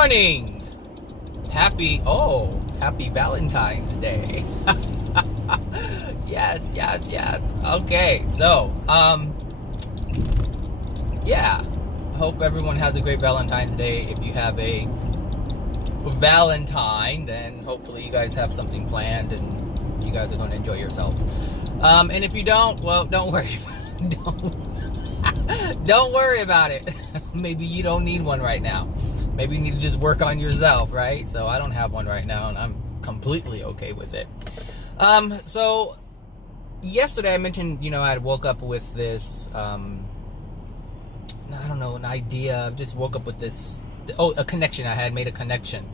morning. Happy Valentine's Day. Yes. Okay, so, yeah. Hope everyone has a great Valentine's Day. If you have a Valentine, then hopefully you guys have something planned and you guys are going to enjoy yourselves. And if you don't, well, don't worry. Don't worry about it. Maybe you don't need one right now. Maybe you need to just work on yourself, right? So I don't have one right now, and I'm completely okay with it. So yesterday I mentioned, I had woke up with this, an idea. I just woke up with this, a connection. I had made a connection.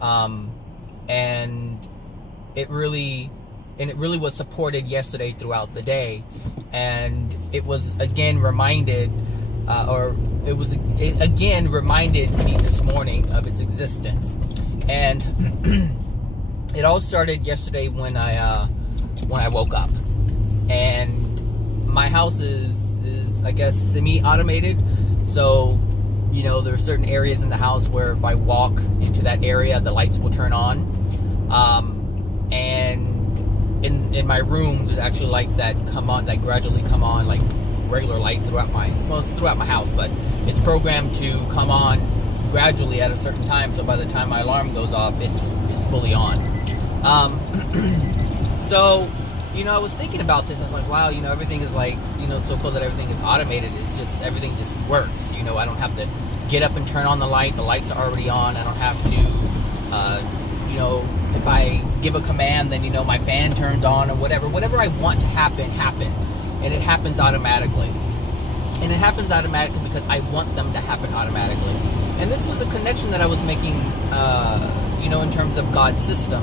And it really was supported yesterday throughout the day. And it was again reminded, it again reminded me this morning of its existence. And it all started yesterday when I woke up. And my house is I guess semi-automated. So, there are certain areas in the house where if I walk into that area, the lights will turn on. And in my room, there's actually lights that come on, that gradually come on, like regular lights throughout my house, but it's programmed to come on gradually at a certain time. So by the time my alarm goes off, it's fully on. So, I was thinking about this. I was like, wow, everything is like, it's so cool that everything is automated. It's just, everything just works. I don't have to get up and turn on the light. The lights are already on. I don't have to, if I give a command, then, my fan turns on or whatever. Whatever I want to happen, happens. And it happens automatically. And it happens automatically because I want them to happen automatically. And this was a connection that I was making, in terms of God's system.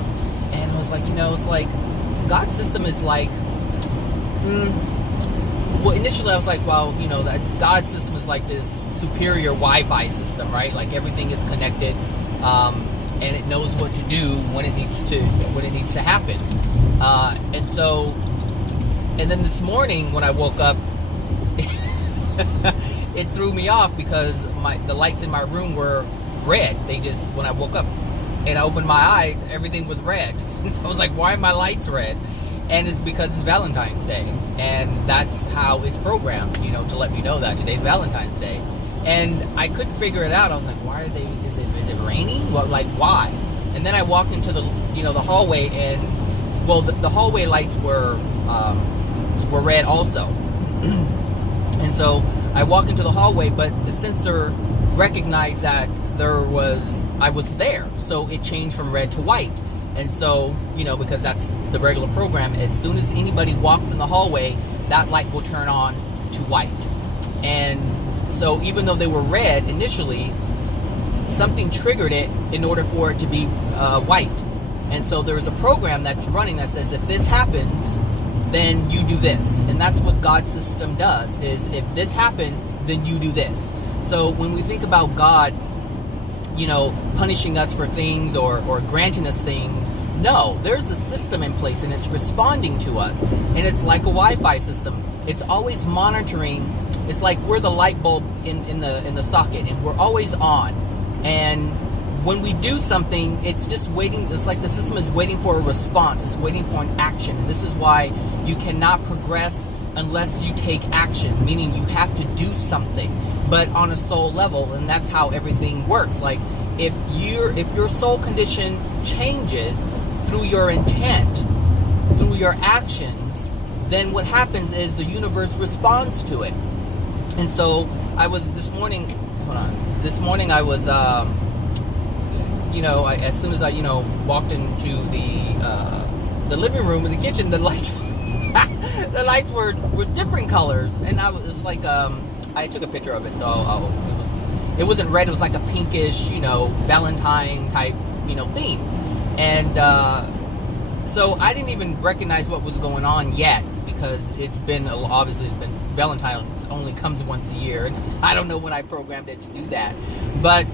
And I was like, it's like, God's system is like, well, initially I was like, well, that God's system is like this superior Wi-Fi system, right? Like everything is connected, and it knows what to do when it needs to happen. And then this morning when I woke up, it threw me off because the lights in my room were red. When I woke up and I opened my eyes, everything was red. I was like, why are my lights red? And it's because it's Valentine's Day. And that's how it's programmed, to let me know that today's Valentine's Day. And I couldn't figure it out. I was like, why are they, is it raining? What, like, why? And then I walked into the hallway, and, well, the hallway lights were red also. And so I walked into the hallway, but the sensor recognized that I was there. So it changed from red to white. And so, because that's the regular program, as soon as anybody walks in the hallway, that light will turn on to white. And so even though they were red initially, something triggered it in order for it to be white. And so there is a program that's running that says, if this happens, then you do this. And that's what God's system does, is if this happens, then you do this. So when we think about God, punishing us for things or granting us things, no, there's a system in place and it's responding to us. And it's like a Wi-Fi system. It's always monitoring. It's like we're the light bulb in the socket, and we're always on. And when we do something, it's just waiting. It's like the system is waiting for a response. It's waiting for an action. And this is why you cannot progress unless you take action, meaning you have to do something, but on a soul level. And that's how everything works. Like if your soul condition changes through your intent, through your actions, then what happens is the universe responds to it. And so this morning I was, as soon as I, walked into the living room and the kitchen, the lights, the lights were different colors. And it's like, I took a picture of it. So it wasn't red. It was like a pinkish, Valentine type, theme. And, so I didn't even recognize what was going on yet, because it's been Valentine's only comes once a year. And I don't know when I programmed it to do that. But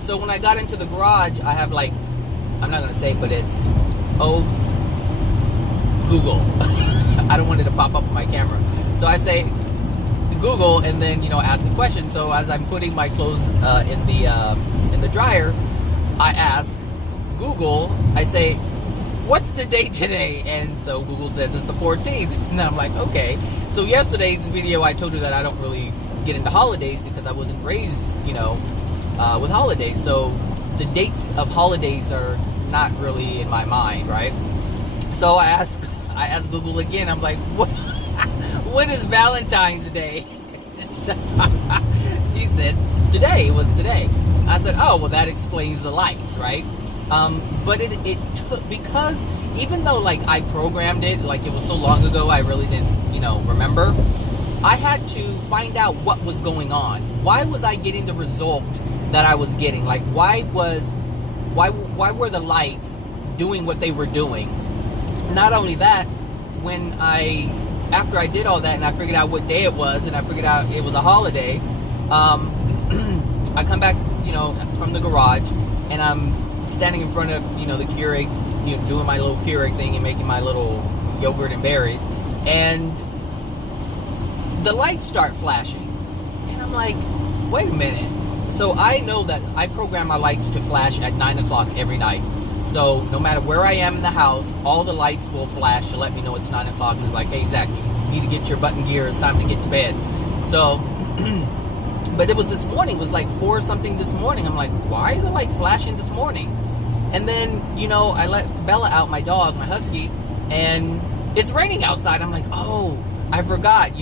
so when I got into the garage, I have I'm not going to say, but it's, Google. I don't want it to pop up on my camera. So I say Google and then, ask a question. So as I'm putting my clothes in the dryer, I ask Google, I say, what's the date today? And so Google says it's the 14th. And I'm like, okay. So yesterday's video, I told you that I don't really get into holidays because I wasn't raised, with holidays. So the dates of holidays are not really in my mind, right? So I asked Google again. I'm like, what is Valentine's Day? She said, today was today. I said, oh, well, that explains the lights, right? But it took, because even though like I programmed it, like it was so long ago, I really didn't, remember. I had to find out what was going on. Why was I getting the result that I was getting? Like, why were the lights doing what they were doing? Not only that, after I did all that and I figured out what day it was and I figured out it was a holiday, I come back, from the garage and I'm standing in front of, the Keurig, doing my little Keurig thing and making my little yogurt and berries, and the lights start flashing. And I'm like, wait a minute. So I know that I program my lights to flash at 9 o'clock every night. So no matter where I am in the house, all the lights will flash to let me know it's 9 o'clock. And it's like, hey, Zach, you need to get your butt in gear. It's time to get to bed. So, but it was this morning. It was like 4 something this morning. I'm like, why are the lights flashing this morning? And then, I let Bella out, my dog, my husky, and it's raining outside. I'm like, oh, I forgot,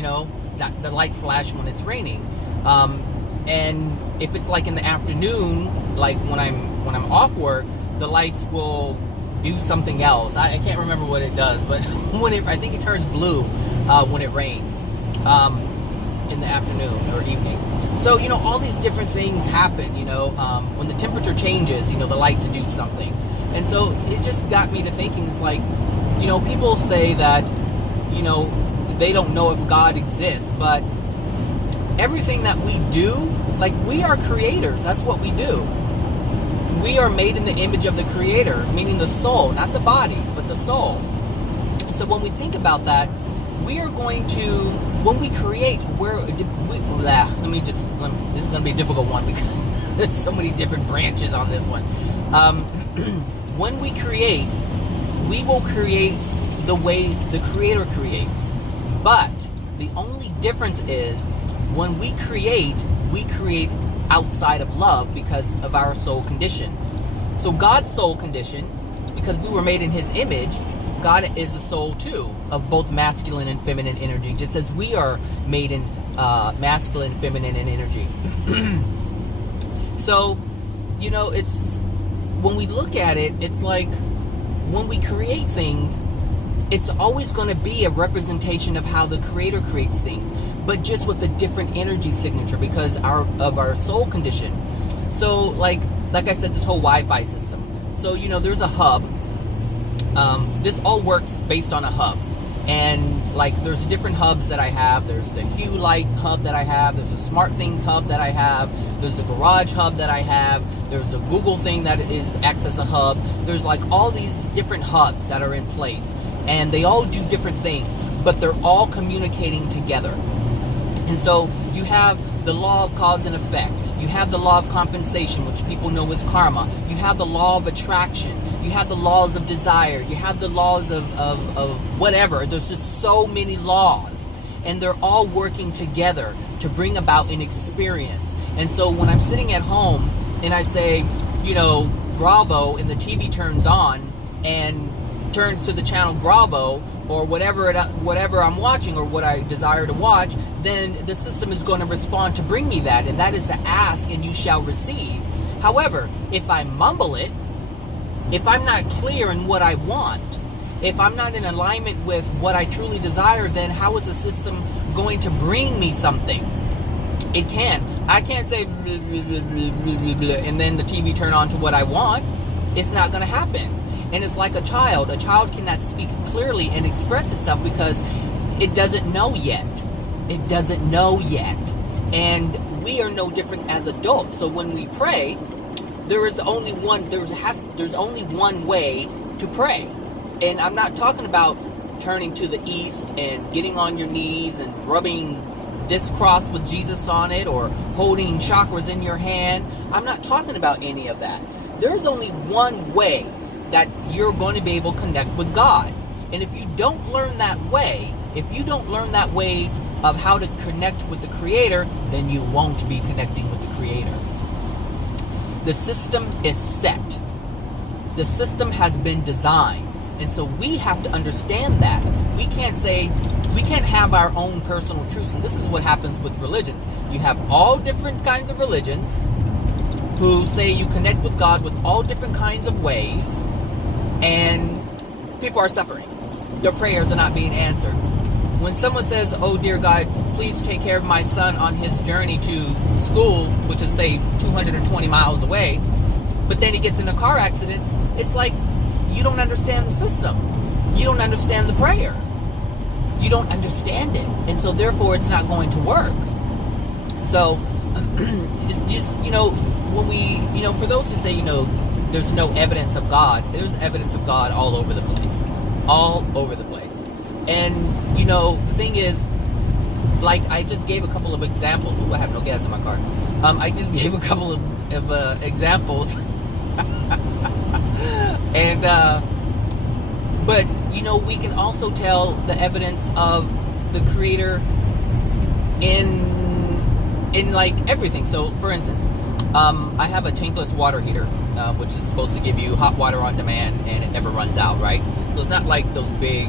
that the lights flash when it's raining. And if it's like in the afternoon, like when I'm off work, the lights will do something else. I can't remember what it does, but I think it turns blue when it rains in the afternoon or evening. So, all these different things happen, when the temperature changes, the lights do something. And so it just got me to thinking, it's like, people say that, they don't know if God exists, but everything that we do, like, we are creators. That's what we do. We are made in the image of the Creator, meaning the soul, not the bodies, but the soul. So when we think about that, we are going to, when we create, this is going to be a difficult one because there's so many different branches on this one. When we create, we will create the way the Creator creates. But the only difference is when we create outside of love because of our soul condition. So God's soul condition, because we were made in His image, God is a soul too, of both masculine and feminine energy, just as we are made in masculine, feminine, and energy. So, it's, when we look at it, it's like when we create things, it's always going to be a representation of how the Creator creates things, but just with a different energy signature because of our soul condition. So, like I said, this whole Wi-Fi system. So, there's a hub. This all works based on a hub. And, like, there's different hubs that I have. There's the Hue Light hub that I have. There's a Smart Things hub that I have. There's the Garage hub that I have. There's a Google thing that acts as a hub. There's, like, all these different hubs that are in place. And they all do different things, but they're all communicating together. And so you have the law of cause and effect. You have the law of compensation, which people know as karma. You have the law of attraction. You have the laws of desire. You have the laws of whatever. There's just so many laws. And they're all working together to bring about an experience. And so when I'm sitting at home and I say, Bravo, and the TV turns on and turns to the channel Bravo or whatever I'm watching or what I desire to watch, then the system is going to respond to bring me that, and that is to ask and you shall receive. However, if I mumble it, if I'm not clear in what I want, if I'm not in alignment with what I truly desire, then how is the system going to bring me something? It can. I can't say blah, blah, blah, blah, blah, and then the TV turn on to what I want. It's not going to happen. And it's like a child. A child cannot speak clearly and express itself because it doesn't know yet. It doesn't know yet. And we are no different as adults. So when we pray, there's only one way to pray. And I'm not talking about turning to the east and getting on your knees and rubbing this cross with Jesus on it or holding chakras in your hand. I'm not talking about any of that. there's only one way that you're going to be able to connect with God. And if you don't learn that way, of how to connect with the Creator, then you won't be connecting with the Creator. The system is set. The system has been designed. And so we have to understand that. We can't have our own personal truths. And this is what happens with religions. You have all different kinds of religions who say you connect with God with all different kinds of ways, and people are suffering. Their prayers are not being answered. When someone says, oh dear God, please take care of my son on his journey to school, which is say 220 miles away, but then he gets in a car accident, it's like you don't understand the system. You don't understand the prayer. You don't understand it. And so therefore it's not going to work. So just when we, for those who say, there's no evidence of God, there's evidence of God all over the place. All over the place. And, the thing is, like, I just gave a couple of examples. Ooh, I have no gas in my car. I just gave a couple of examples. And, but, we can also tell the evidence of the Creator in like everything. So, for instance, I have a tankless water heater, which is supposed to give you hot water on demand, and it never runs out, right? So it's not like those big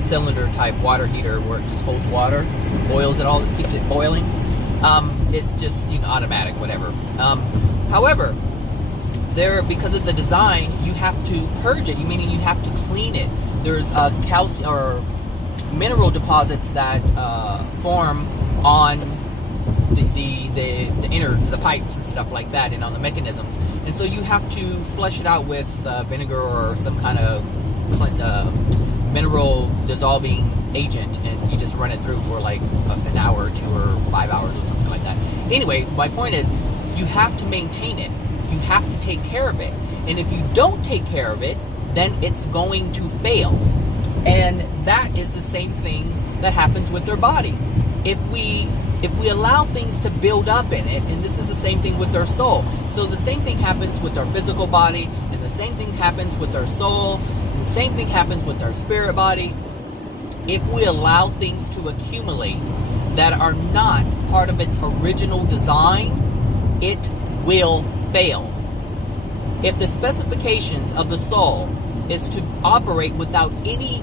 cylinder type water heater where it just holds water and boils it all, it keeps it boiling. It's just automatic, whatever. However, because of the design, you have to purge it, meaning you have to clean it. There's calcium or mineral deposits that form on the innards, the pipes and stuff like that, and on the mechanisms. And so you have to flush it out with vinegar or some kind of mineral dissolving agent, and you just run it through for like an hour or 2 or 5 hours or something like that. Anyway, my point is, you have to maintain it. You have to take care of it. And if you don't take care of it, then it's going to fail. And that is the same thing that happens with their body. If we allow things to build up in it, and this is the same thing with our soul. So the same thing happens with our physical body, and the same thing happens with our soul, and the same thing happens with our spirit body. If we allow things to accumulate that are not part of its original design, it will fail. If the specifications of the soul is to operate without any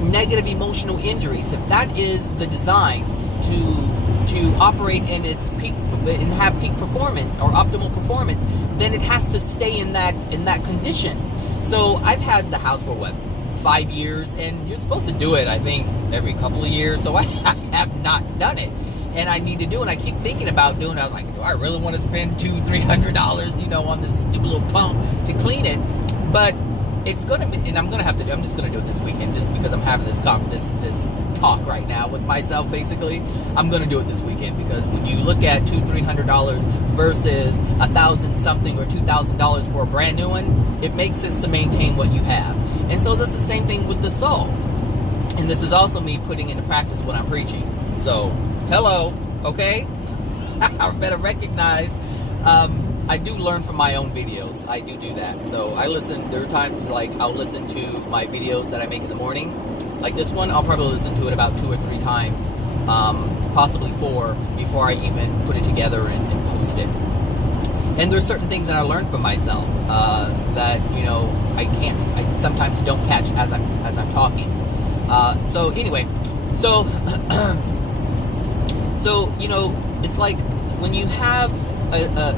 negative emotional injuries, if that is the design to operate in its peak and have peak performance or optimal performance, then it has to stay in that condition. So I've had the house for 5 years, and you're supposed to do it, I think, every couple of years. So I have not done it, and I need to do it. And I keep thinking about doing it. I was like, do I really want to spend $200-$300, on this stupid little pump to clean it? But it's gonna be, and I'm just gonna do it this weekend, just because I'm having this talk right now with myself. Basically, I'm gonna do it this weekend, because when you look at $200-$300 versus $1,000 something or $2,000 for a brand new one, it makes sense to maintain what you have. And so that's the same thing with the soul. And this is also me putting into practice what I'm preaching. So, hello, okay? I better recognize. I do learn from my own videos. I do that. So there are times like I'll listen to my videos that I make in the morning. Like this one, I'll probably listen to it about 2 or 3 times, possibly 4, before I even put it together and post it. And there's certain things that I learned from myself that I sometimes don't catch as I'm talking. So anyway, so it's like when you have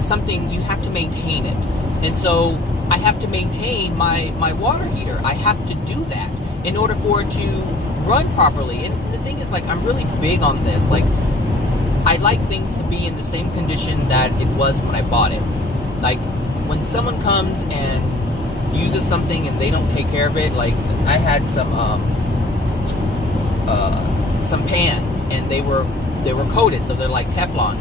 something, you have to maintain it. And so I have to maintain my water heater. I have to do that in order for it to run properly. And the thing is, like, I'm really big on this. Like, I like things to be in the same condition that it was when I bought it. Like, when someone comes and uses something and they don't take care of it, like, I had some pans, and they were coated, so they're like Teflon.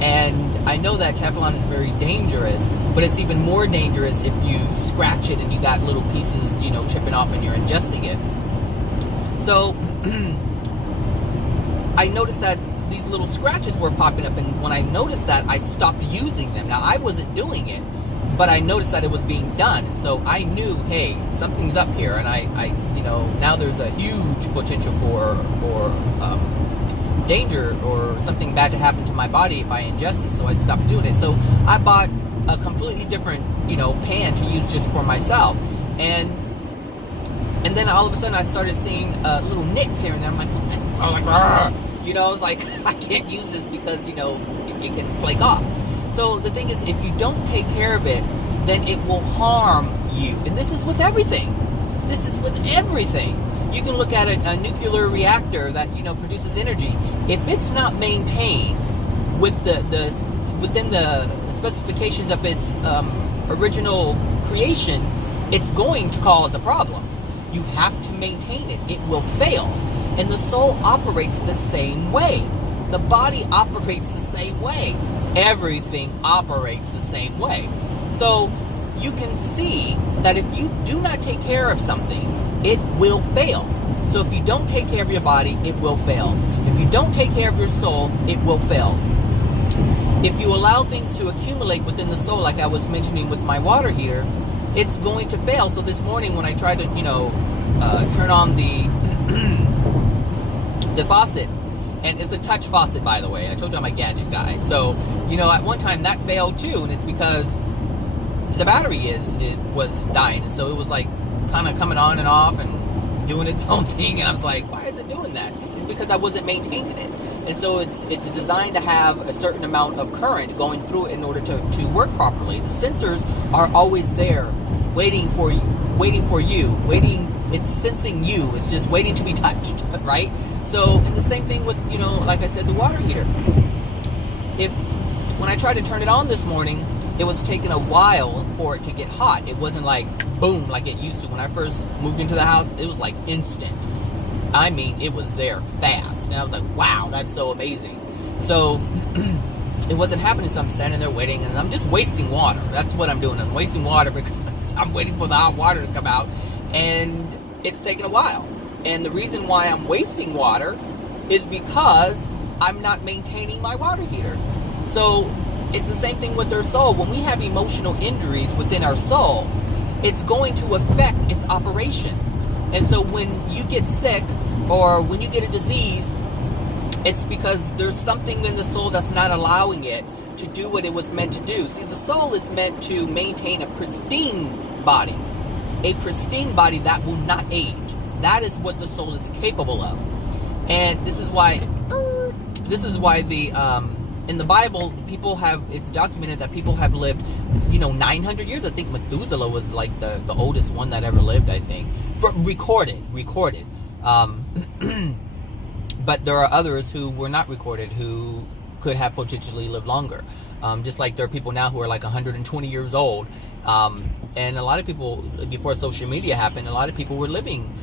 And I know that Teflon is very dangerous, but it's even more dangerous if you scratch it and you got little pieces, chipping off and you're ingesting it. So I noticed that these little scratches were popping up, and when I noticed that, I stopped using them. Now, I wasn't doing it, but I noticed that it was being done, and so I knew, hey, something's up here, and I now there's a huge potential for danger or something bad to happen to my body if I ingest it, so I stopped doing it. So I bought a completely different, pan to use just for myself, and then all of a sudden I started seeing little nicks here and there. I'm like, it's like, I can't use this because, it can flake off. So the thing is, if you don't take care of it, then it will harm you. And this is with everything. This is with everything. You can look at a nuclear reactor that, produces energy. If it's not maintained with within the specifications of its original creation, it's going to cause a problem. You have to maintain it. It will fail. And the soul operates the same way. The body operates the same way. Everything operates the same way. So you can see that if you do not take care of something, it will fail. So if you don't take care of your body, it will fail. If you don't take care of your soul, it will fail. If you allow things to accumulate within the soul, like I was mentioning with my water heater, it's going to fail. So this morning when I tried to, turn on the faucet, and it's a touch faucet, by the way. I told you I'm a gadget guy. So, at one time that failed too, and it's because the battery was dying, and so it was like kind of coming on and off and doing its own thing, and I was like, why is it doing that? It's because I wasn't maintaining it. And so it's designed to have a certain amount of current going through it in order to work properly. The sensors are always there, waiting for you. It's sensing you. It's just waiting to be touched, right? So, and the same thing with, like I said, the water heater. When I tried to turn it on this morning, it was taking a while for it to get hot. It wasn't like boom like it used to. When I first moved into the house, it was like instant. I mean, it was there fast. And I was like, wow, that's so amazing. So it wasn't happening, so I'm standing there waiting, and I'm just wasting water. That's what I'm doing. I'm wasting water because I'm waiting for the hot water to come out, and it's taking a while. And the reason why I'm wasting water is because I'm not maintaining my water heater. So it's the same thing with our soul. When we have emotional injuries within our soul, it's going to affect its operation. And so when you get sick or when you get a disease, it's because there's something in the soul that's not allowing it to do what it was meant to do. See, the soul is meant to maintain a pristine body that will not age. That is what the soul is capable of. And this is why in the Bible, it's documented that people have lived, 900 years. I think Methuselah was like the oldest one that ever lived, I think. Recorded. But there are others who were not recorded who could have potentially lived longer. Just like there are people now who are like 120 years old. And a lot of people, before social media happened, a lot of people were living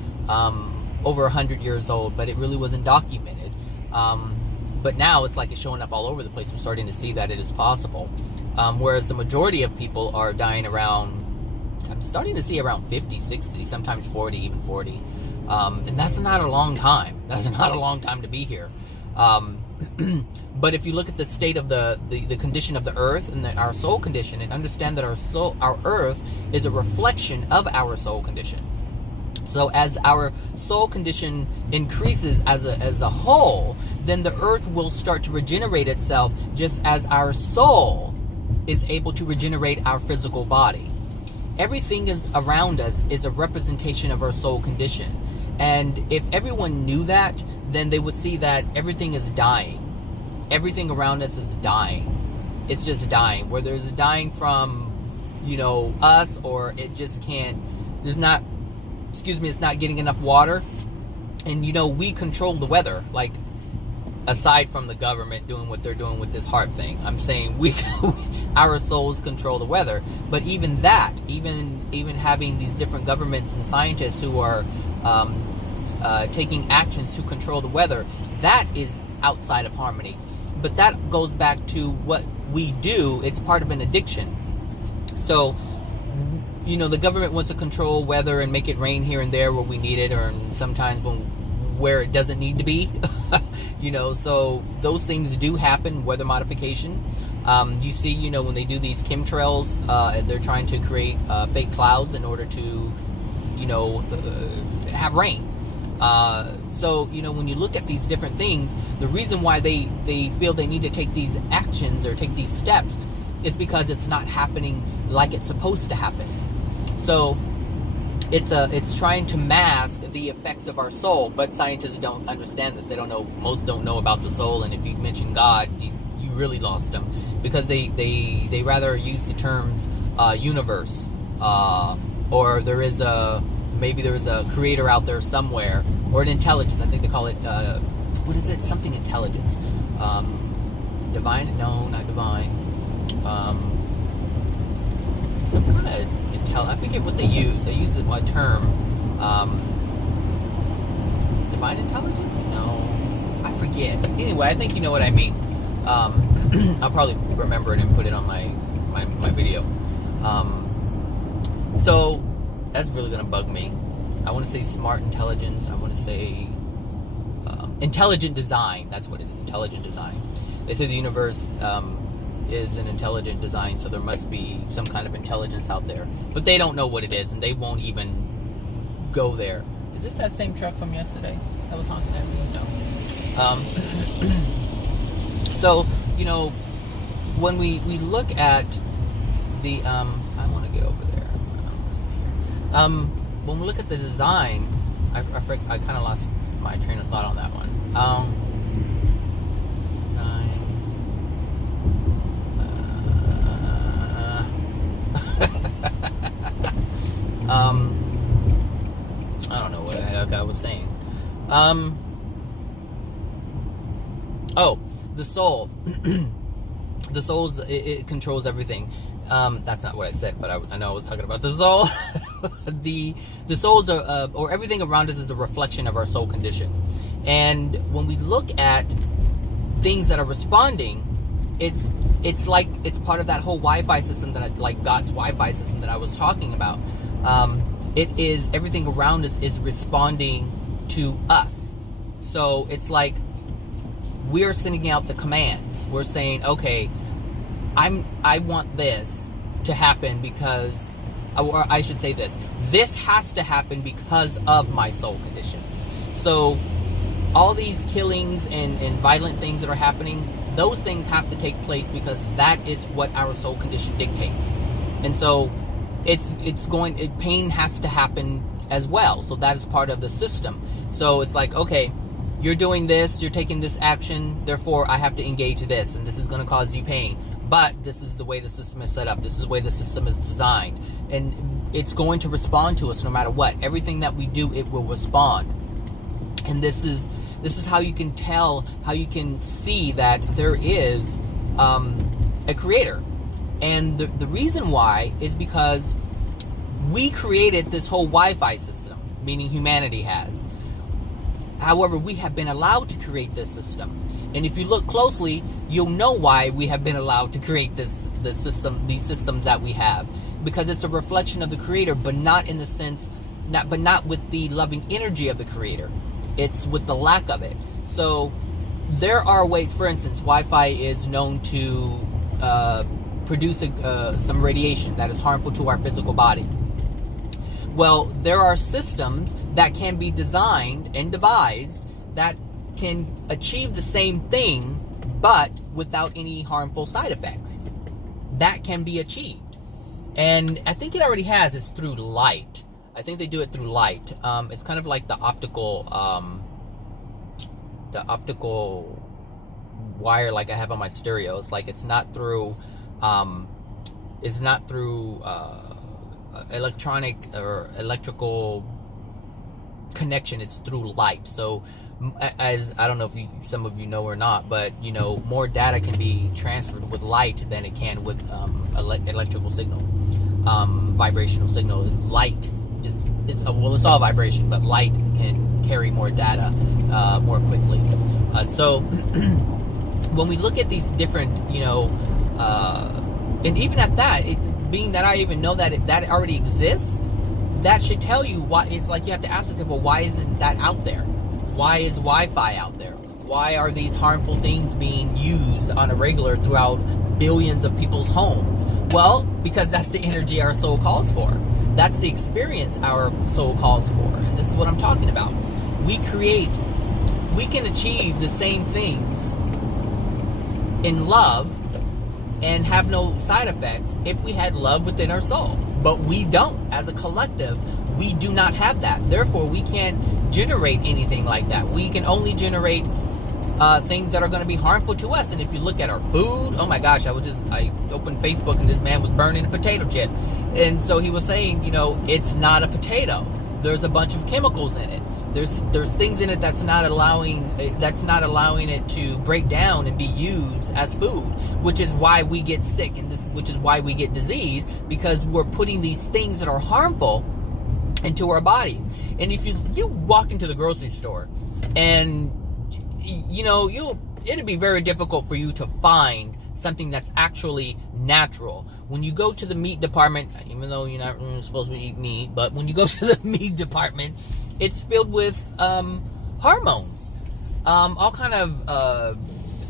over 100 years old, but it really wasn't documented. But now it's like it's showing up all over the place. We're starting to see that it is possible. Whereas the majority of people are dying around, I'm starting to see around 50, 60, sometimes 40, even 40. And that's not a long time. That's not a long time to be here. But if you look at the state of the condition of the earth and our soul condition, and understand that our earth is a reflection of our soul condition. So as our soul condition increases as a whole, then the earth will start to regenerate itself, just as our soul is able to regenerate our physical body. Everything around us is a representation of our soul condition. And if everyone knew that, then they would see that everything is dying. Everything around us is dying. It's just dying. Whether it's dying from, us, or it just can't, it's not getting enough water. And, we control the weather. Like, aside from the government doing what they're doing with this HAARP thing, I'm saying our souls control the weather. But even that, even having these different governments and scientists who are taking actions to control the weather, that is outside of harmony. But that goes back to what we do. It's part of an addiction. So, the government wants to control weather and make it rain here and there where we need it, or sometimes when where it doesn't need to be. So those things do happen, weather modification. You see, when they do these chemtrails, they're trying to create fake clouds in order to, have rain. So when you look at these different things, the reason why they feel they need to take these actions or take these steps is because it's not happening like it's supposed to happen. So it's trying to mask the effects of our soul, but scientists don't understand this. They don't know. Most don't know about the soul, and if you mention God, you really lost them, because they rather use the terms universe, or maybe there is a creator out there somewhere, or an intelligence. I think they call it what is it? Something intelligence. Divine? No, not divine. Some kind of I forget what they use. They use a term. Divine intelligence? No, I forget. Anyway, I think you know what I mean. I'll probably remember it and put it on my video. So that's really gonna bug me. I want to say smart intelligence. I want to say intelligent design. That's what it is. Intelligent design. They say the universe is an intelligent design, so there must be some kind of intelligence out there, but they don't know what it is, and they won't even go there. Is this that same truck from yesterday that was honking at me? No. So when we look at the I want to get over there. When we look at the design, I kind of lost my train of thought on that one. I don't know what the heck I was saying. The soul. The soul's it controls everything. That's not what I said, but I know I was talking about the soul. the souls are, or everything around us is a reflection of our soul condition. And when we look at things that are responding, it's like it's part of that whole Wi-Fi system like God's Wi-Fi system that I was talking about. It is everything around us is responding to us. So it's like we're sending out the commands. We're saying, okay, I want this to happen because, or I should say this has to happen because of my soul condition. So all these killings and violent things that are happening, those things have to take place because that is what our soul condition dictates. And so pain has to happen as well. So that is part of the system. So it's like, okay, you're doing this, you're taking this action, therefore I have to engage this, and this is going to cause you pain. But this is the way the system is set up. This is the way the system is designed. And it's going to respond to us no matter what. Everything that we do, it will respond. And this is how you can tell, how you can see that there is a creator. And the reason why is because we created this whole Wi-Fi system, meaning humanity has. However, we have been allowed to create this system. And if you look closely, you'll know why we have been allowed to create these systems that we have. Because it's a reflection of the creator, but not in the sense, not with the loving energy of the creator. It's with the lack of it. So there are ways, for instance, Wi-Fi is known to produce some radiation that is harmful to our physical body. Well, there are systems that can be designed and devised that can achieve the same thing, but without any harmful side effects. That can be achieved. And I think it already has. It's through light. I think they do it through light. It's kind of like the optical wire like I have on my stereo. It's like it's not through electronic or electrical connection. It's through light. So as I don't know if some of you know or not, but more data can be transferred with light than it can with electrical signal, vibrational signal. Light it's all vibration, but light can carry more data more quickly. So when we look at these different, and even at that, being that I even know that that already exists, that should tell you why. It's like you have to ask yourself, well, why isn't that out there? Why is Wi-Fi out there? Why are these harmful things being used on a regular throughout billions of people's homes? Well, because that's the energy our soul calls for. That's the experience our soul calls for. And this is what I'm talking about. We can achieve the same things in love and have no side effects if we had love within our soul. But we don't. As a collective, we do not have that. Therefore, we can't generate anything like that. We can only generate things that are going to be harmful to us. And if you look at our food, oh my gosh, I opened Facebook and this man was burning a potato chip. And so he was saying, it's not a potato. There's a bunch of chemicals in it. There's things in it that's not allowing it to break down and be used as food, which is why we get sick, and which is why we get disease, because we're putting these things that are harmful into our bodies. And if you walk into the grocery store, and it'd be very difficult for you to find something that's actually natural. When you go to the meat department, even though you're not really supposed to eat meat, but when you go to the meat department, it's filled with hormones, all kind of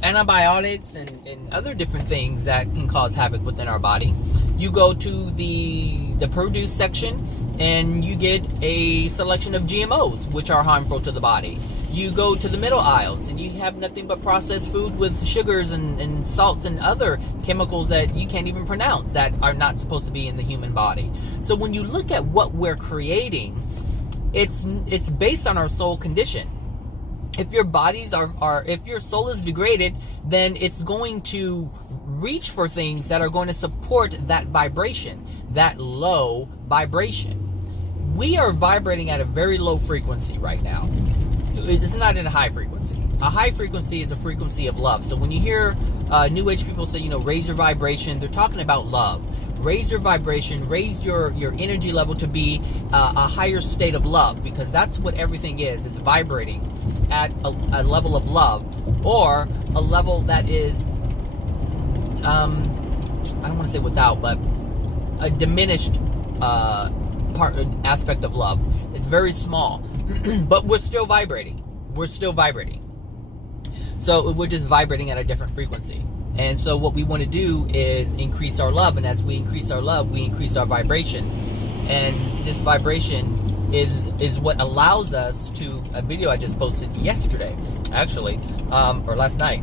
antibiotics and other different things that can cause havoc within our body. You go to the produce section and you get a selection of GMOs, which are harmful to the body. You go to the middle aisles and you have nothing but processed food with sugars and salts and other chemicals that you can't even pronounce, that are not supposed to be in the human body. So when you look at what we're creating, it's based on our soul condition. If your bodies if your soul is degraded, then it's going to reach for things that are going to support that vibration, that low vibration. We are vibrating at a very low frequency right now. It's not in a high frequency. A high frequency is a frequency of love. So when you hear New Age people say, raise your vibration, they're talking about love. Raise your vibration, raise your energy level to be a higher state of love, because that's what everything is. It's vibrating at a level of love, or a level that is, I don't want to say without, but a diminished aspect of love. It's very small, but we're still vibrating. We're still vibrating. So we're just vibrating at a different frequency. And so what we want to do is increase our love. And as we increase our love, we increase our vibration. And this vibration is what allows us to, a video I just posted yesterday, actually, or last night.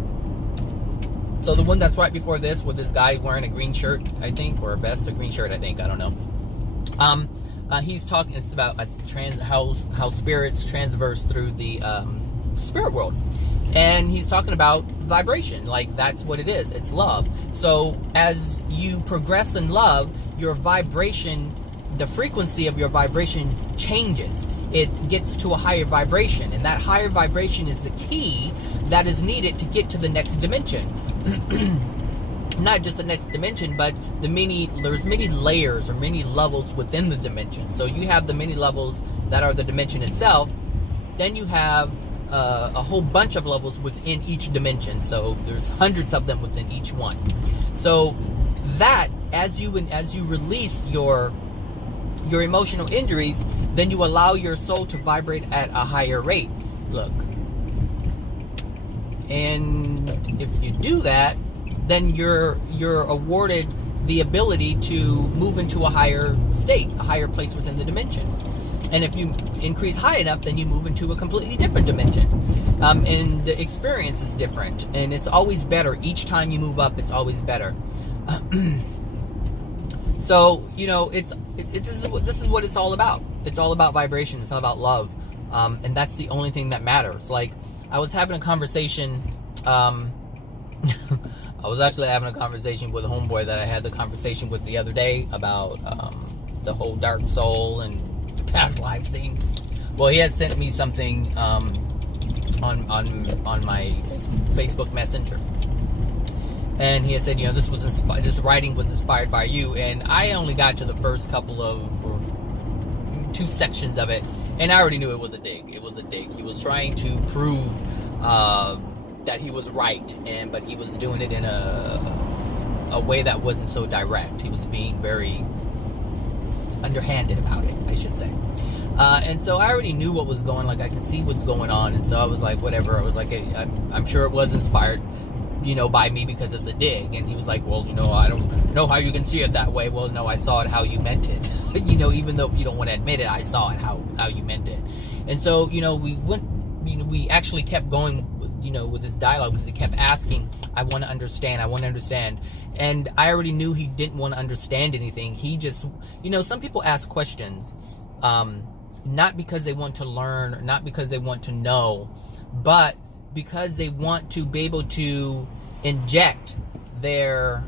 So the one that's right before this, with this guy wearing a green shirt, I think, or a vest, a green shirt, I think, I don't know. He's talking, it's about how spirits transverse through the spirit world. And he's talking about vibration, like that's what it is. It's love. So as you progress in love, your vibration, the frequency of your vibration changes. It gets to a higher vibration, and that higher vibration is the key that is needed to get to the next dimension. Not just the next dimension, but there's many layers or many levels within the dimension. So you have the many levels that are the dimension itself. Then you have a whole bunch of levels within each dimension. So there's hundreds of them within each one. So that, as you release your emotional injuries, then you allow your soul to vibrate at a higher rate. Look. And if you do that, then you're awarded the ability to move into a higher state, a higher place within the dimension. And if you increase high enough, then you move into a completely different dimension. And the experience is different. And it's always better. Each time you move up, it's always better. So, this is what it's all about. It's all about vibration. It's all about love. And that's the only thing that matters. Like, I was having a conversation, I was actually having a conversation with a homeboy that I had the conversation with the other day about the whole dark soul and past lives thing. Well, he had sent me something on my Facebook Messenger, and he had said, this writing was inspired by you. And I only got to the first couple of 2 sections of it, and I already knew it was a dig. It was a dig. He was trying to prove that he was right, but he was doing it in a way that wasn't so direct. He was being very underhanded about it, I should say. And so I already knew what was going, like I could see what's going on. And so I was like, whatever. I was like, hey, I'm sure it was inspired, by me because it's a dig. And he was like, well, I don't know how you can see it that way. Well, no, I saw it how you meant it. Even though if you don't want to admit it, I saw it how you meant it. And so, we went, we actually kept going, with this dialogue, because he kept asking, I want to understand. And I already knew he didn't want to understand anything. He just, some people ask questions, not because they want to learn, not because they want to know, but because they want to be able to inject their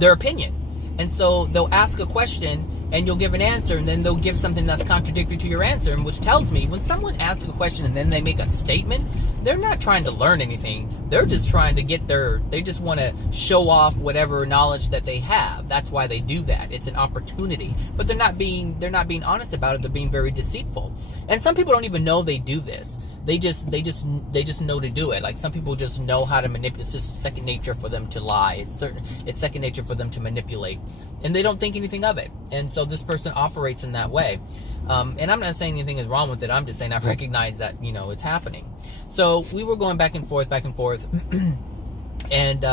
opinion. And so they'll ask a question and you'll give an answer, and then they'll give something that's contradictory to your answer, and which tells me when someone asks a question and then they make a statement, they're not trying to learn anything. They're just trying to they just want to show off whatever knowledge that they have. That's why they do that. It's an opportunity. But they're not being honest about it. They're being very deceitful. And some people don't even know they do this. They just know to do it. Like some people just know how to manipulate. It's just second nature for them to lie. It's second nature for them to manipulate, and they don't think anything of it. And so this person operates in that way. And I'm not saying anything is wrong with it. I'm just saying I recognize that it's happening. So we were going back and forth, and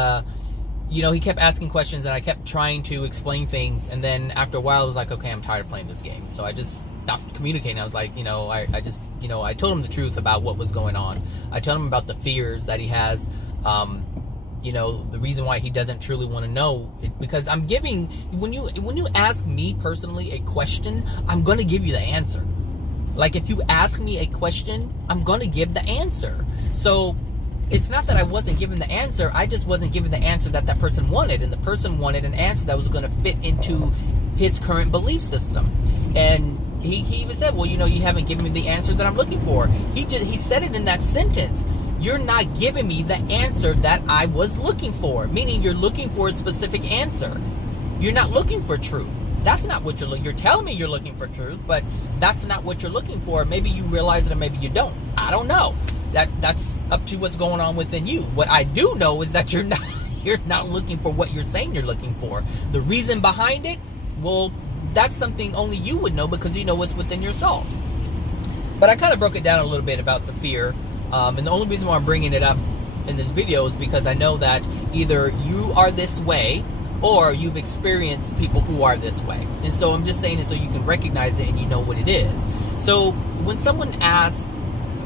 he kept asking questions, and I kept trying to explain things. And then after a while, I was like, okay, I'm tired of playing this game. So I just stopped communicating. I was like, I told him the truth about what was going on. I told him about the fears that he has, the reason why he doesn't truly want to know, because I'm giving, when you ask me personally a question, I'm going to give you the answer. Like if you ask me a question, I'm going to give the answer. So it's not that I wasn't given the answer, I just wasn't given the answer that person wanted, and the person wanted an answer that was going to fit into his current belief system. And he even said, well, you haven't given me the answer that I'm looking for. He said it in that sentence. You're not giving me the answer that I was looking for. Meaning you're looking for a specific answer. You're not looking for truth. That's not what you're telling me you're looking for truth, but that's not what you're looking for. Maybe you realize it, or maybe you don't. I don't know. That's up to what's going on within you. What I do know is that you're not looking for what you're saying you're looking for. The reason behind it, well, that's something only you would know, because you know what's within your soul. But I kind of broke it down a little bit about the fear. And the only reason why I'm bringing it up in this video is because I know that either you are this way or you've experienced people who are this way. And so I'm just saying it so you can recognize it and you know what it is. So when someone asks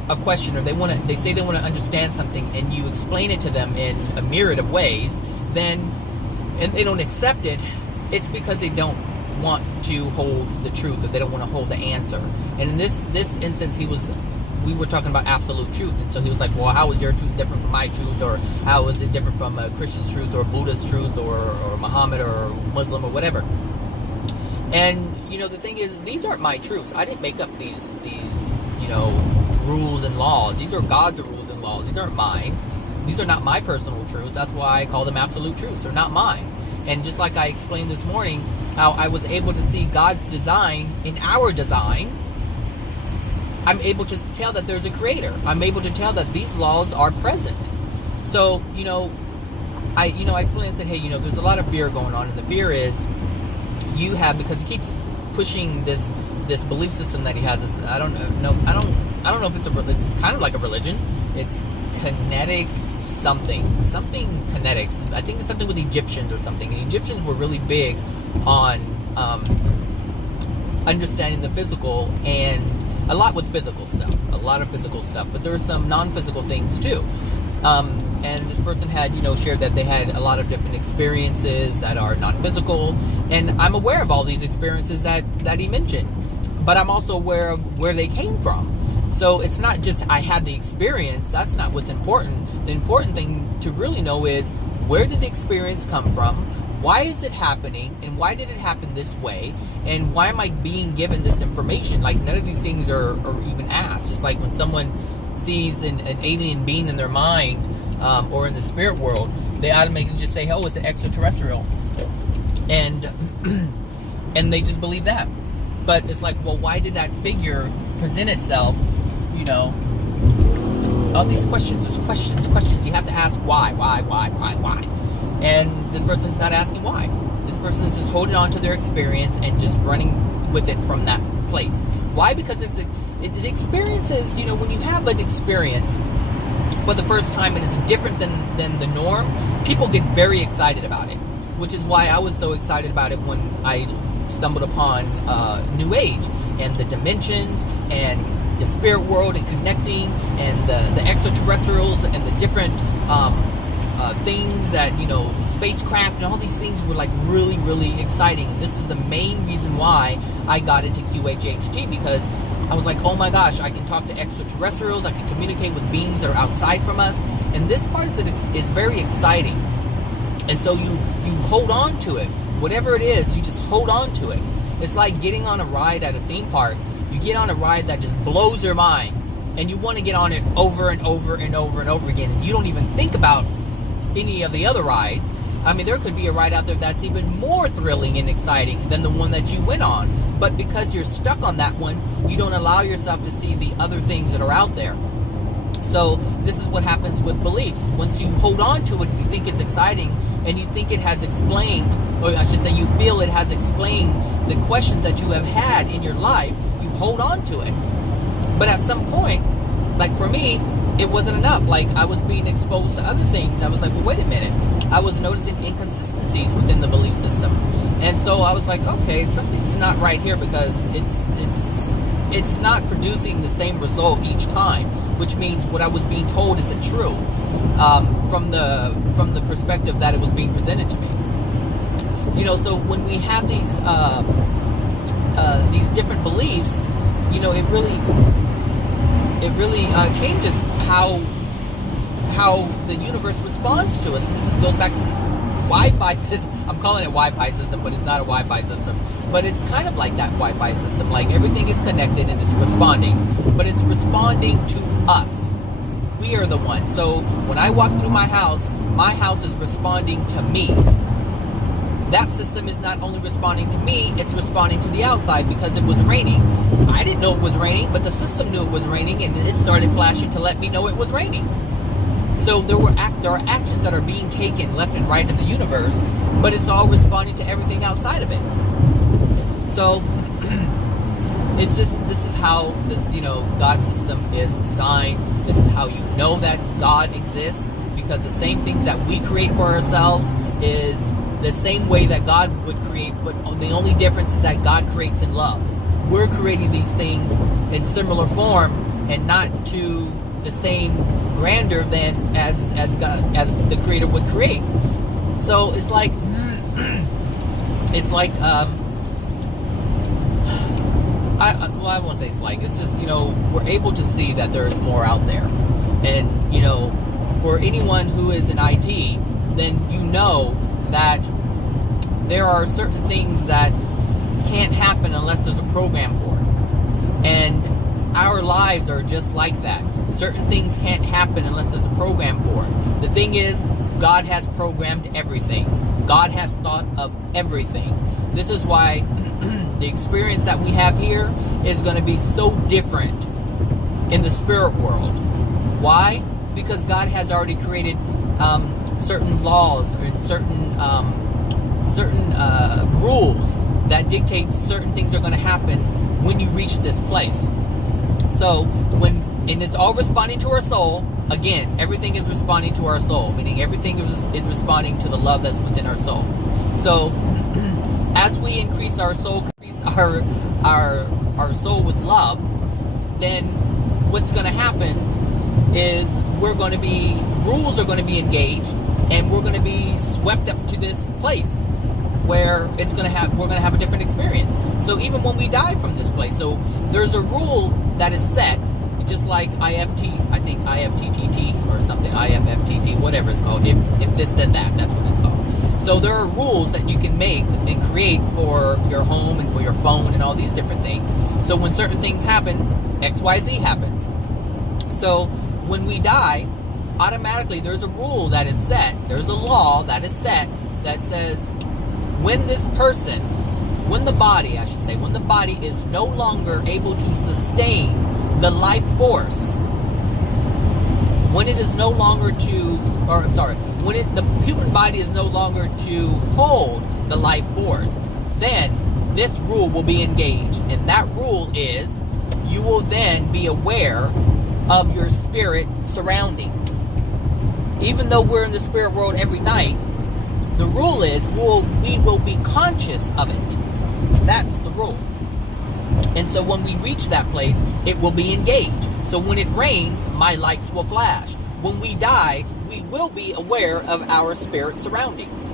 a question, or they say they want to understand something, and you explain it to them in a myriad of ways, and they don't accept it, it's because they don't want to hold the truth, or they don't want to hold the answer. And in this instance, we were talking about absolute truth, and so he was like, well, how is your truth different from my truth, or how is it different from a Christian's truth, or Buddhist truth, or Muhammad, or Muslim, or whatever. And the thing is, these aren't my truths. I didn't make up these rules and laws. These are God's rules and laws. These aren't mine. These are not my personal truths. That's why I call them absolute truths. They're not mine. And just like I explained this morning, how I was able to see God's design in our design, I'm able to tell that there's a creator. I'm able to tell that these laws are present. So, I explained and said, hey, there's a lot of fear going on, and the fear is you have, because he keeps pushing this belief system that he has. I don't know if it's kind of like a religion. It's kinetic something kinetic. I think it's something with Egyptians or something. And Egyptians were really big on understanding the physical, and a lot with physical stuff, a lot of physical stuff, but there are some non-physical things too. And this person had, shared that they had a lot of different experiences that are non-physical, and I'm aware of all these experiences that he mentioned, but I'm also aware of where they came from. So it's not just I had the experience. That's not what's important. The important thing to really know is, where did the experience come from? Why is it happening? And why did it happen this way? And why am I being given this information? Like, none of these things are even asked. Just like when someone sees an alien being in their mind, or in the spirit world, they automatically just say, oh, it's an extraterrestrial. And they just believe that. But it's like, well, why did that figure present itself? All these questions. You have to ask why. And this person's not asking why. This person's just holding on to their experience and just running with it from that place. Why? Because it experiences, when you have an experience for the first time and it's different than the norm, people get very excited about it, which is why I was so excited about it when I stumbled upon New Age and the dimensions and the spirit world and connecting and the extraterrestrials and the different things that, spacecraft and all these things were like really, really exciting. And this is the main reason why I got into QHHT, because I was like, oh my gosh, I can talk to extraterrestrials, I can communicate with beings that are outside from us, and this part is very exciting. And so you hold on to it. Whatever it is, you just hold on to it. It's like getting on a ride at a theme park. You get on a ride that just blows your mind, and you want to get on it over and over and over and over again, and you don't even think about any of the other rides. I mean, there could be a ride out there that's even more thrilling and exciting than the one that you went on, but because you're stuck on that one, you don't allow yourself to see the other things that are out there. So this is what happens with beliefs. Once you hold on to it, you think it's exciting, and you think it has explained, or I should say you feel it has explained the questions that you have had in your life, you hold on to it. But at some point, like for me, it wasn't enough. Like, I was being exposed to other things. I was like, well, wait a minute. I was noticing inconsistencies within the belief system. And so I was like, okay, something's not right here, because it's not producing the same result each time, which means what I was being told isn't true, from the perspective that it was being presented to me. So when we have these different beliefs, it really changes how the universe responds to us. And this goes back to this Wi-Fi system. I'm calling it Wi-Fi system, but it's not a Wi-Fi system. But it's kind of like that Wi-Fi system. Like, everything is connected and it's responding. But it's responding to us. We are the ones. So when I walk through my house is responding to me. That system is not only responding to me, it's responding to the outside, because it was raining. I didn't know it was raining, but the system knew it was raining, and it started flashing to let me know it was raining. So there are actions that are being taken left and right in the universe, but it's all responding to everything outside of it. So it's just, this is how God's system is designed. This is how you know that God exists, because the same things that we create for ourselves is the same way that God would create, but the only difference is that God creates in love. We're creating these things in similar form, and not to the same grandeur than as the Creator would create. So it's like I won't say it's like, it's just, we're able to see that there's more out there. And, for anyone who is in IT, then that there are certain things that can't happen unless there's a program for it. And our lives are just like that. Certain things can't happen unless there's a program for it. The thing is, God has programmed everything. God has thought of everything. This is why the experience that we have here is going to be so different in the spirit world. Why? Because God has already created certain laws and certain rules that dictate certain things are going to happen when you reach this place. So and it's all responding to our soul. Again, everything is responding to our soul, meaning everything is responding to the love that's within our soul. So as we increase our soul, increase our soul with love, then what's going to happen is rules are going to be engaged, and we're going to be swept up to this place where we're going to have a different experience. So even when we die from this place, so there's a rule that is set, just like IFTTT or something, IFFTT, whatever it's called. If this, then that, that's what it's called. So there are rules that you can make and create for your home and for your phone and all these different things. So when certain things happen, XYZ happens. So when we die, automatically there's a rule that is set, there's a law that is set that says when the body is no longer able to sustain the life force, when it is no longer the human body is no longer to hold the life force, then this rule will be engaged. And that rule is, you will then be aware of your spirit surroundings. Even though we're in the spirit world every night, the rule is we will be conscious of it. That's the rule. And so when we reach that place, it will be engaged. So when it rains, my lights will flash. When we die, we will be aware of our spirit surroundings.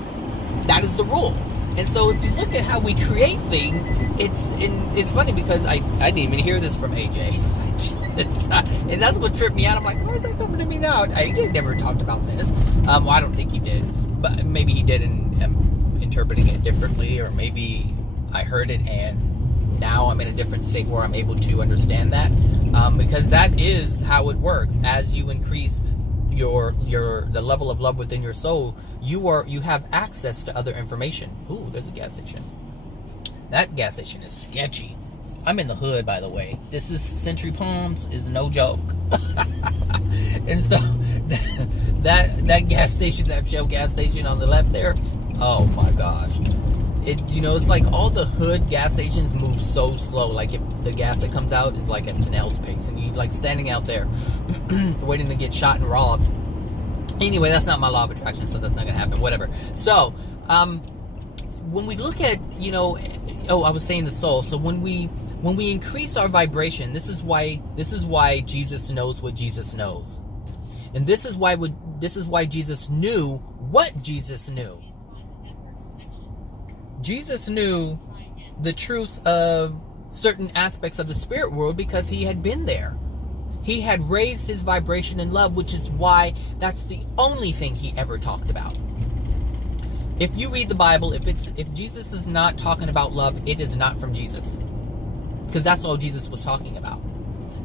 That is the rule. And so if you look at how we create things, it's funny because I didn't even hear this from AJ. And that's what tripped me out. I'm like, why is that coming to me now? AJ never talked about this. Well, I don't think he did. But maybe he did, and I'm interpreting it differently. Or maybe I heard it and now I'm in a different state where I'm able to understand that. Because that is how it works. As you increase the level of love within your soul, you have access to other information. Ooh, there's a gas station. That gas station is sketchy. I'm in the hood, by the way. This is Century Palms, is no joke. And so that gas station, that Shell gas station on the left there, oh my gosh. It's like all the hood gas stations move so slow. Like if the gas that comes out is like at snail's pace, and you like standing out there waiting to get shot and robbed. Anyway, that's not my law of attraction, so that's not gonna happen. Whatever. So, when we look at, I was saying the soul. So when we increase our vibration, this is why Jesus knows what Jesus knows, and this is why Jesus knew what Jesus knew. Jesus knew the truths of certain aspects of the spirit world because he had been there. He had raised his vibration in love, which is why that's the only thing he ever talked about. If you read the Bible, if Jesus is not talking about love, it is not from Jesus. Because that's all Jesus was talking about.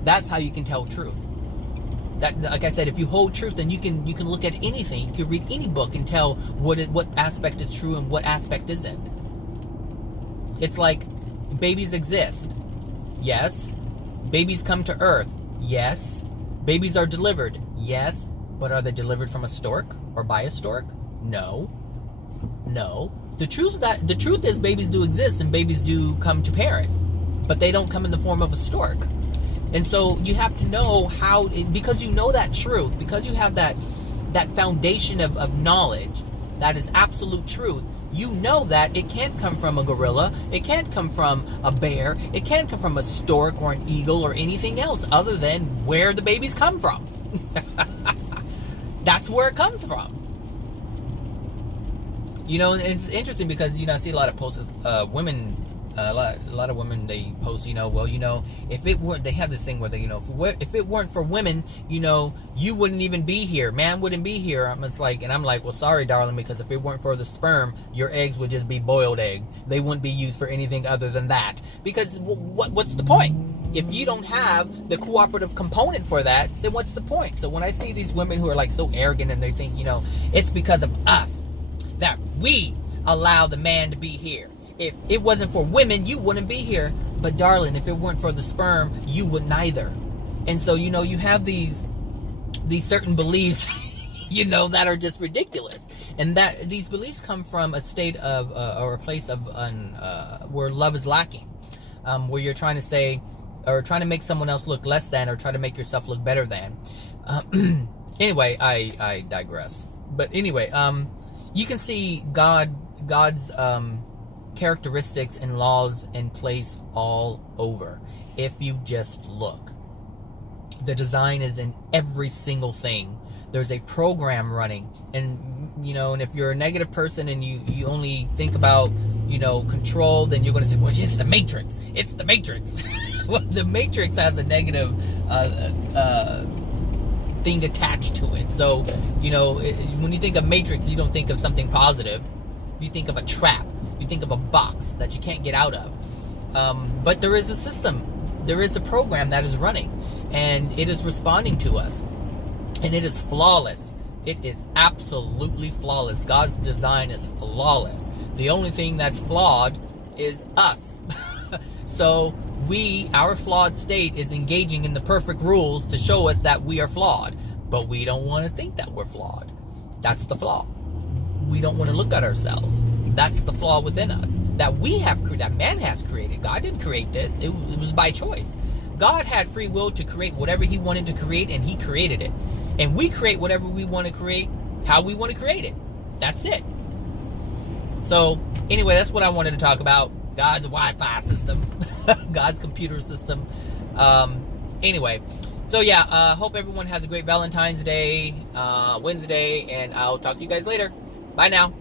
That's how you can tell truth. That, like I said, if you hold truth, then you can look at anything. You can read any book and tell what aspect is true and what aspect isn't. It's like babies exist. Yes. Babies come to earth. Yes. Babies are delivered. Yes. But are they delivered from a stork or by a stork? No. The truth is babies do exist and babies do come to parents, but they don't come in the form of a stork. And so you have to know how, because you know that truth, because you have that foundation of knowledge that is absolute truth. You know that it can't come from a gorilla, it can't come from a bear, it can't come from a stork or an eagle or anything else other than where the babies come from. That's where it comes from. It's interesting because, I see a lot of posts, women, a lot of women, they post, if it weren't, they have this thing where they, if it weren't for women, you wouldn't even be here. Man wouldn't be here. I'm like, well, sorry, darling, because if it weren't for the sperm, your eggs would just be boiled eggs. They wouldn't be used for anything other than that. Because what's the point? If you don't have the cooperative component for that, then what's the point? So when I see these women who are like so arrogant and they think, it's because of us that we allow the man to be here. If it wasn't for women, you wouldn't be here. But darling, if it weren't for the sperm, you would neither. And so, you have these certain beliefs, that are just ridiculous. And that these beliefs come from a state of, or a place of, where love is lacking. Where you're trying to say, or trying to make someone else look less than, or try to make yourself look better than. Anyway, I digress. But anyway, you can see God's, characteristics and laws in place all over if you just look. The design is in every single thing. There's a program running, and and if you're a negative person and you only think about control, then you're going to say, well, it's the Matrix. Well, the Matrix has a negative thing attached to it. So when you think of Matrix, you don't think of something positive. You think of a trap. You think of a box that you can't get out of. But there is a system. There is a program that is running. And it is responding to us. And it is flawless. It is absolutely flawless. God's design is flawless. The only thing that's flawed is us. So our flawed state is engaging in the perfect rules to show us that we are flawed. But we don't want to think that we're flawed. That's the flaw. We don't want to look at ourselves. That's the flaw within us that that man has created. God didn't create this. It was by choice. God had free will to create whatever he wanted to create, and he created it. And we create whatever we want to create, how we want to create it. That's it. So anyway, that's what I wanted to talk about. God's Wi-Fi system, God's computer system. Anyway, so yeah, hope everyone has a great Valentine's Day, Wednesday, and I'll talk to you guys later. Bye now.